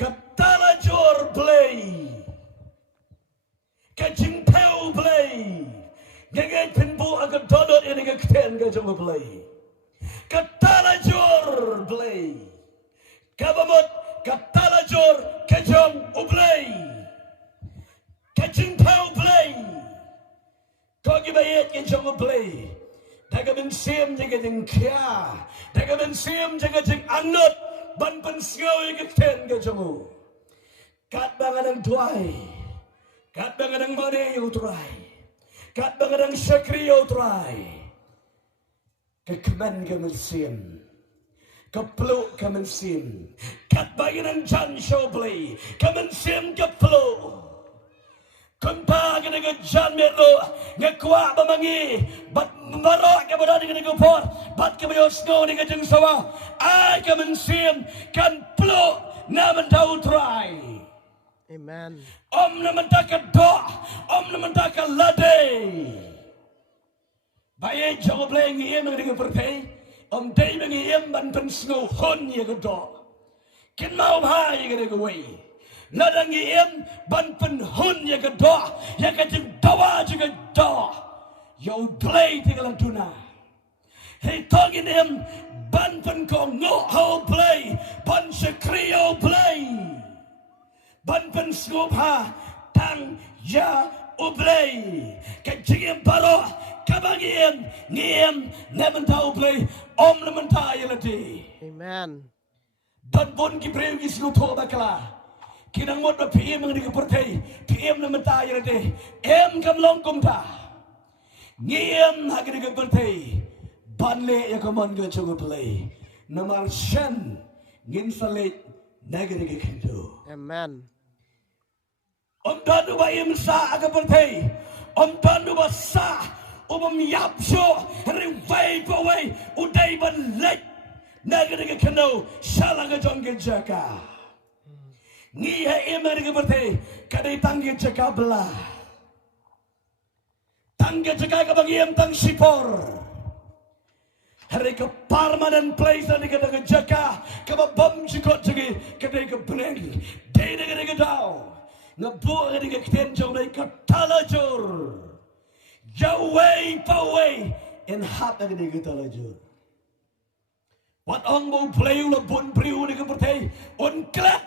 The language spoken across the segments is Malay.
katalajor play kajing teu play ngege pinbu agak dodot ini kekten kajong play katalajor play kabamot katalajor kajong play kajing teu play kogi bayet kajong play daga ben sim jaga jeng kia daga ben sim jaga jeng anut ban pensiau yang kekten kajong kat bangadang tuai kat bangadang mane utrai kat bangadang syakri utrai kekeman kemensim kepeluk kemensim kat bangadang jan shoblay kemensim kepeluk kumpa kena jan mero ngekwa bamangi bat marok ke berada kena kupor bat ke bayos ngo ni kajeng sawa ai kemensim kan peluk naman tahu try. Amen. Om naman taka do, om naman taka lade. Baye jago bleng iem dengan pertai, om day mengiem ban pensngo hon ye do. Kin mau hai ye dengan way. Nadang iem ban pen hon ye do, ye kajeng dawa juga do. Yo play tinggalan tuna. Hey togin him ban pen kong ngo ho play, ban sekrio play. Ban pen skopha tang ya ublay kajing paro kabagiem ngiem nemen tau play om nemen ta yelati. Amen. Dan bon ki breu ki sku tho bakala kinang mot ba pm ngi ke portei pm nemen ta yelati em kam long kum ta ngiem hagri ke portei banle ya komon ke chung play namar shan ngin salet nagri ke kendo. Amen. Om danu ba im sa aga pertai. Om danu ba sa umam yapso reway paway uday ban lek nagari ke keno shala ga jongge jaka. Ni ha imari ke pertai kadai tangge jaka bela. Tangge jaka ka bagiem tang sipor. Hari ke permanent place ni ke daga jaka ke bam jikot jagi kadai ke beneng dai daga daga dau. Ngebuat dengan ketenjong dari katalajur jawai pawai in hat dengan katalajur wat ong mau play ula bun priu dengan pertai on klat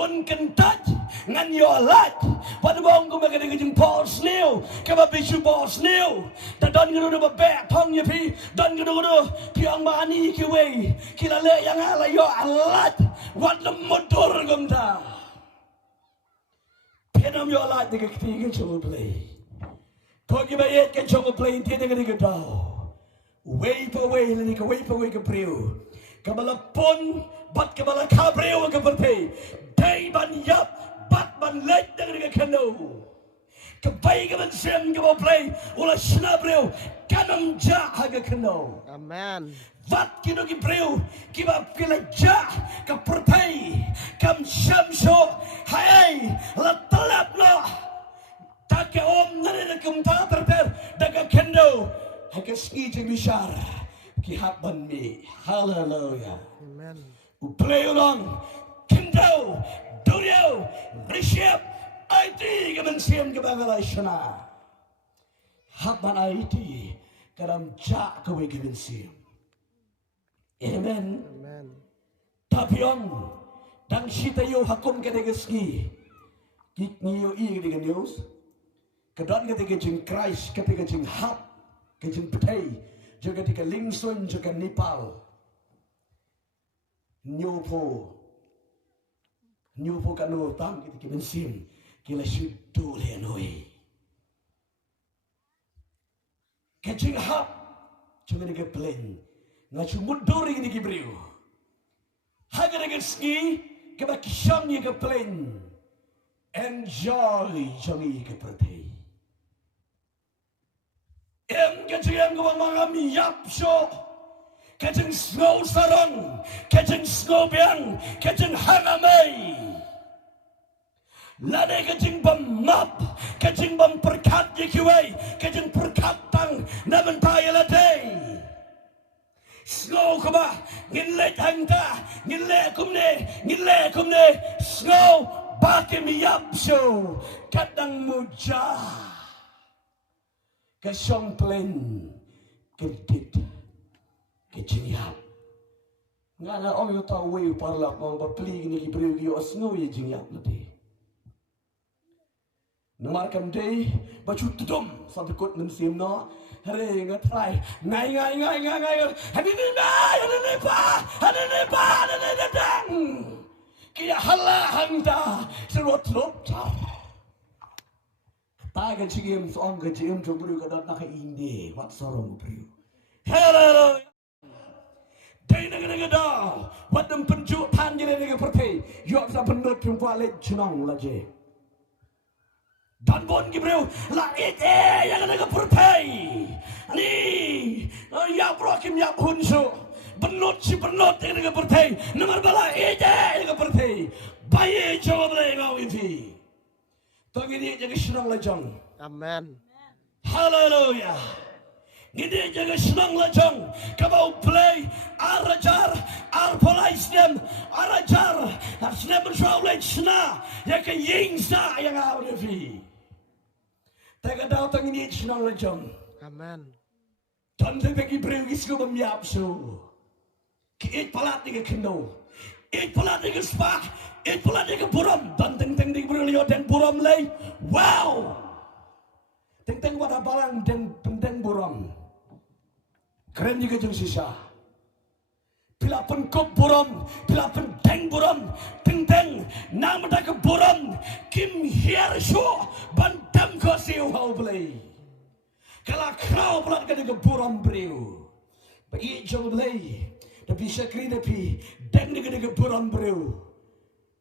on kentat ngan yolat pada bong ku makan dengan jempol snew kaba bisu bol snew dan guru ba bet thong ye pi dan guru piang mani ki wei kilale yang ala yo alat wat lemudur gumta Kenam yo alat dengan ketiga coba play. Kogi bayet kan coba play inti dengan kita tahu. Way per way lani ke way per way ke priu. Kabala pun bat kabala kabriu ke pertai. Day ban yap bat ban lek dengan kendo. Kebaik ke bensin ke play. Ulah snabriu kanam jah haga kendo. Amen. Vat kino ki priu kiba pila jah ke pertai. Kam syamso hai la talap lo tak om nare kum ta terter daga kendo hake ski je bishar ki hat ban mi hallelujah. Amen. U play along kendo durio riship IT gaman siam ke bangala shana hat ban IT kadam ja ke we gaman siam. Amen. Amen. Tapi dan kita yo hakum ke degeski kik niyo i dengan news kedan ketika jeng Christ ketika jeng hap ke jeng petai juga ketika lingsun juga Nepal nyopo kanu tam ketika bensin kila syudu lenoi ke jeng hap juga dekat plane ngacu mundur ini kibriu haga degeski keba kishamnya ke plane enjoy jangi ke pertai em kejeng gawang mangami yapso kejeng snow sarang kejeng snow biang kejeng hangamai lade kejeng bamap kejeng bam perkat yikiwai kejeng perkat tang naman tayo lade snow kaba ngile tangta ngile kumne snow bakim yapso kadang muja kasong plen kedit kejingyap ngala om yo tahu we parlak mong papli ni gibriu gi osno ye jingyap nadi namarkan day bacu tudum sadekut mensim no hari ngatrai ngai hadini dang kia hala hangda serot tar ta kan sigim song kan sigim jobru ka dat nak inde wat sorong bru hello day nang da wat dem penju than je ne ka perthei yo sa penut perempuan le chnong la je dan bon gibreu la ite yang ada kepertai ni ya brokim ya hunso benut si benut yang ada kepertai nomor bala ite yang kepertai bayi jawab le ngau ini togi dia jadi senang lajang Amen. hallelujah gini jadi senang lajang kabau play arajar arpolai snem arajar snem bersawlet sna yang ke yingsa yang ngau ini Tega datang ini senang lejong. Amen. Dan saya bagi beriu kisku bermiap so. Kiit palat ni keno. It palat ni spak. It palat ni buram. Dan teng di beriu dan buram lay. Wow. Teng pada barang dan pendeng buram. Keren juga jeng sisa. Bila pun kop buram, bila pun teng buram, teng nama dah ke buram, kim hier so bantam ko siu hau belai. Kalau kau pelat ke buram beriu, bagi jauh belai, tapi sekali tapi teng ni ke buram beriu,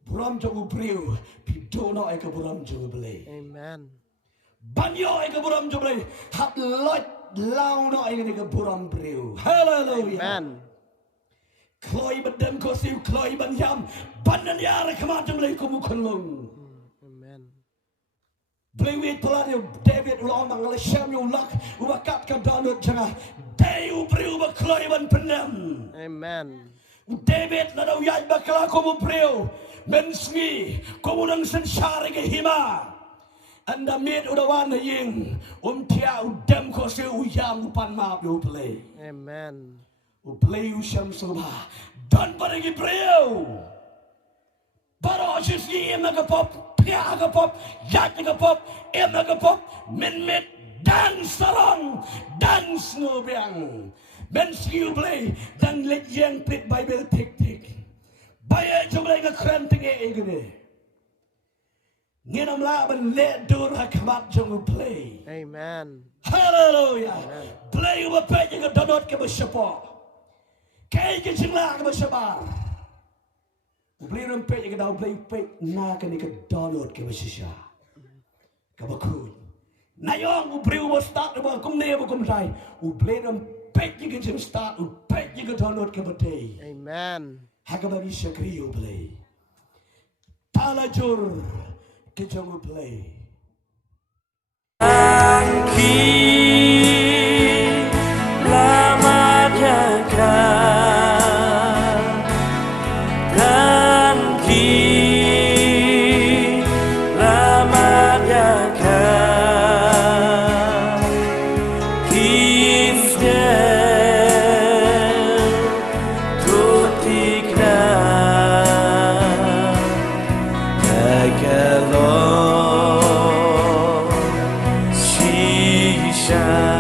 buram jauh beriu, pidono ke buram jauh belai. Amen. Banyo ke buram jauh belai, hap lot lau no ke buram beriu. Hallelujah. Amen. Kloi bedem ko siu kloi ban yam banan ya rekamajam lay kumukulong. Amen. Blewit pelan David ulang mangal Samuel lak ubakat ka danut janga Dayu priu ba kloi ban pendem. Amen. David na daw yaj bakla kumu priu mensngi kumu nang sensari ke hima. Anda mit udawan na ying tia udem ko siu uyam upan maap yo play. Amen. Uplay usam soba dan pada gibreu para osis ni emagapop pia agapop yak agapop emagapop minmit dan sarong dan snobiang ben skill play dan lejeng pit bible tik baya jomlay ka kranting egene nginam laban le dur hakamat jom play. Amen. Hallelujah. Play uba pet ka donot ke bersapa kaya ke jingla ke bersabar. Beli rempet yang dah beli pek nak ni ke download ke bersisa. Kabakun. Nayong beli ubat start ubat kum ne ubat kum sai. Beli rempet yang ke jing start upet yang ke download ke betai. Amen. Hakabagi syakri beli. Talajur ke jang beli. Angki lama jaga. Shine.